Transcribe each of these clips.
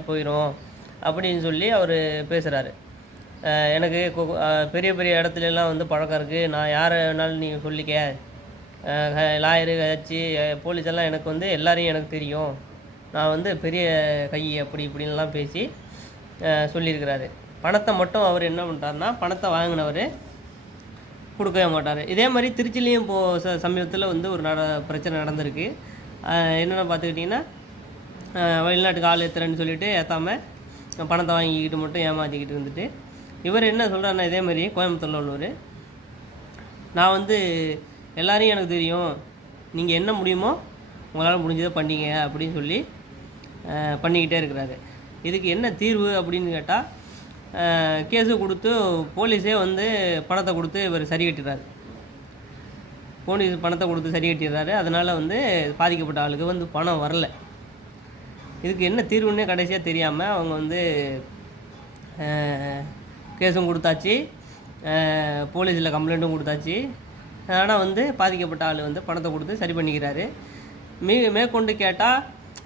போயிடும் அப்படின்னு சொல்லி அவர் பேசுகிறாரு. எனக்கு பெரிய பெரிய இடத்துலலாம் வந்து பழக்கம் இருக்குது, நான் யாரை வேணாலும் நீங்கள் சொல்லிக்க, லாயரு கட்சி போலீஸ் எல்லாம் எனக்கு வந்து எல்லாரையும் எனக்கு தெரியும், நான் வந்து பெரிய கை அப்படி இப்படின்லாம் பேசி சொல்லியிருக்கிறாரு. பணத்தை மட்டும் அவர் என்ன பண்ணுறாருன்னா, பணத்தை வாங்கினவர் கொடுக்கவே மாட்டார். இதே மாதிரி திருச்சிலையும் இப்போது சமீபத்தில் வந்து ஒரு பிரச்சனை நடந்திருக்கு. என்னென்ன பார்த்துக்கிட்டிங்கன்னா, வெளிநாட்டுக்கு ஆள் ஏற்றுறேன்னு சொல்லிவிட்டு ஏற்றாமல் பணத்தை வாங்கிக்கிட்டு மட்டும் ஏமாற்றிக்கிட்டு இருந்துட்டு, இவர் என்ன சொல்கிறாருன்னா, இதே மாதிரி கோயம்புத்தூரில் உள்ளவர், நான் வந்து எல்லாரையும் எனக்கு தெரியும், நீங்கள் என்ன முடியுமோ உங்களால் முடிஞ்சதை பண்ணிங்க அப்படின்னு சொல்லி பண்ணிக்கிட்டே இருக்கிறாரு. இதுக்கு என்ன தீர்வு அப்படின்னு கேட்டால், கேஸு கொடுத்து போலீஸே வந்து பணத்தை கொடுத்து இவர் சரி கட்டிடுறாரு. போலீஸ் பணத்தை கொடுத்து சரி கட்டிடுறாரு. அதனால் வந்து பாதிக்கப்பட்ட ஆளுக்கு வந்து பணம் வரல. இதுக்கு என்ன தீர்வுன்னே கடைசியாக தெரியாமல் அவங்க வந்து கேஸும் கொடுத்தாச்சு, போலீஸில் கம்ப்ளைண்ட்டும் கொடுத்தாச்சு. ஆனால் வந்து பாதிக்கப்பட்ட ஆள் வந்து பணத்தை கொடுத்து சரி பண்ணிக்கிறாரு. மேற்கொண்டு கேட்டால்,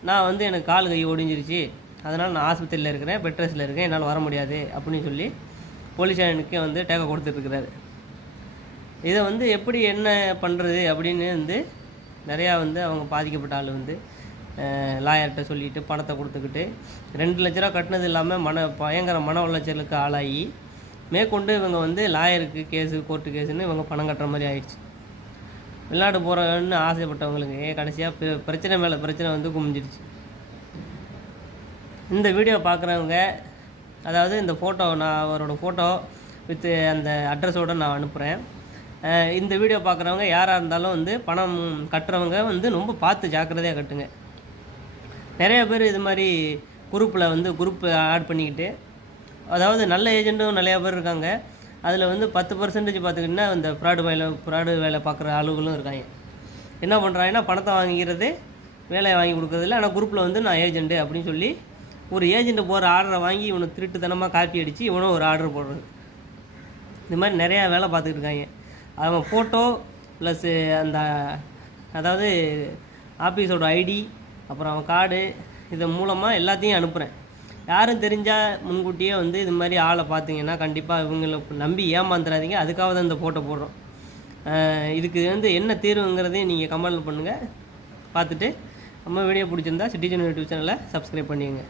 நான் வந்து எனக்கு கால் கை ஒடிஞ்சிருச்சு, அதனால் நான் ஆஸ்பத்திரியில் இருக்கிறேன், பெட் ரெஸ்ட்டில் இருக்கேன், என்னால் வர முடியாது அப்படின்னு சொல்லி போலீஸ் ஸ்டேஷனுக்கே வந்து டேக்கை கொடுத்துட்ருக்கிறாரு. இதை வந்து எப்படி என்ன பண்ணுறது அப்படின்னு வந்து நிறையா வந்து அவங்க பாதிக்கப்பட்ட ஆள் வந்து லாயர்கிட்ட சொல்லிவிட்டு பணத்தை கொடுத்துக்கிட்டு 2 லட்ச ரூபா கட்டினது இல்லாமல் பயங்கர மன உளைச்சலுக்கு ஆளாகி மேற்கொண்டு இவங்க வந்து லாயருக்கு கேஸு, கோர்ட்டு கேஸுன்னு இவங்க பணம் கட்டுற மாதிரி ஆயிடுச்சு. வெளிநாடு போகிறன்னு ஆசைப்பட்டவங்களுக்கு கடைசியாக பிரச்சனை மேலே பிரச்சனை வந்து குமிஞ்சிடுச்சு. இந்த வீடியோ பார்க்குறவங்க, அதாவது இந்த ஃபோட்டோ, நான் அவரோட ஃபோட்டோ வித் அந்த அட்ரஸோடு நான் அனுப்புகிறேன். இந்த வீடியோ பார்க்குறவங்க யாராக இருந்தாலும் வந்து பணம் கட்டுறவங்க வந்து ரொம்ப பார்த்து ஜாக்கிரதையாக கட்டுங்க. நிறைய பேர் இது மாதிரி குரூப்பில் வந்து ஆட் பண்ணிக்கிட்டு, அதாவது நல்ல ஏஜெண்ட்டும் நிறையா பேர் இருக்காங்க. அதில் வந்து 10% பார்த்துக்கிட்டிங்கன்னா இந்த ஃப்ராடு வேலை பார்க்குற ஆளுகளும் இருக்காங்க. என்ன பண்ணுறாங்கன்னா, பணத்தை வாங்கிக்கிறது, வேலையை வாங்கி கொடுக்குறதில்ல, ஆனால் குரூப்பில் வந்து நான் ஏஜெண்ட்டு அப்படின்னு சொல்லி ஒரு ஏஜெண்ட்டு போகிற ஆர்டரை வாங்கி இவனை திருட்டுத்தனமாக காப்பி அடித்து இவனும் ஒரு ஆர்டர் போடுறது. இது மாதிரி நிறையா வேலை பார்த்துக்கிட்டு இருக்காங்க. அவன் ஃபோட்டோ ப்ளஸ்ஸு அந்த, அதாவது ஆஃபீஸோட ஐடி, அப்புறம் அவன் கார்டு, இதன் மூலமாக எல்லாத்தையும் அனுப்புகிறேன். யாரும் தெரிஞ்சால் முன்கூட்டியே வந்து இது மாதிரி ஆளை பார்த்தீங்கன்னா கண்டிப்பாக இவங்களை நம்பி ஏமாந்துடாதீங்க. அதுக்காக தான் இந்த ஃபோட்டோ போடுறோம். இதுக்கு வந்து என்ன தீர்வுங்கிறதையும் நீங்கள் கமெண்ட் பண்ணுங்கள். பார்த்துட்டு நம்ம வீடியோ பிடிச்சிருந்தா சிட்டிசன் யூடியூப் சேனலை சப்ஸ்கிரைப் பண்ணிடுங்க.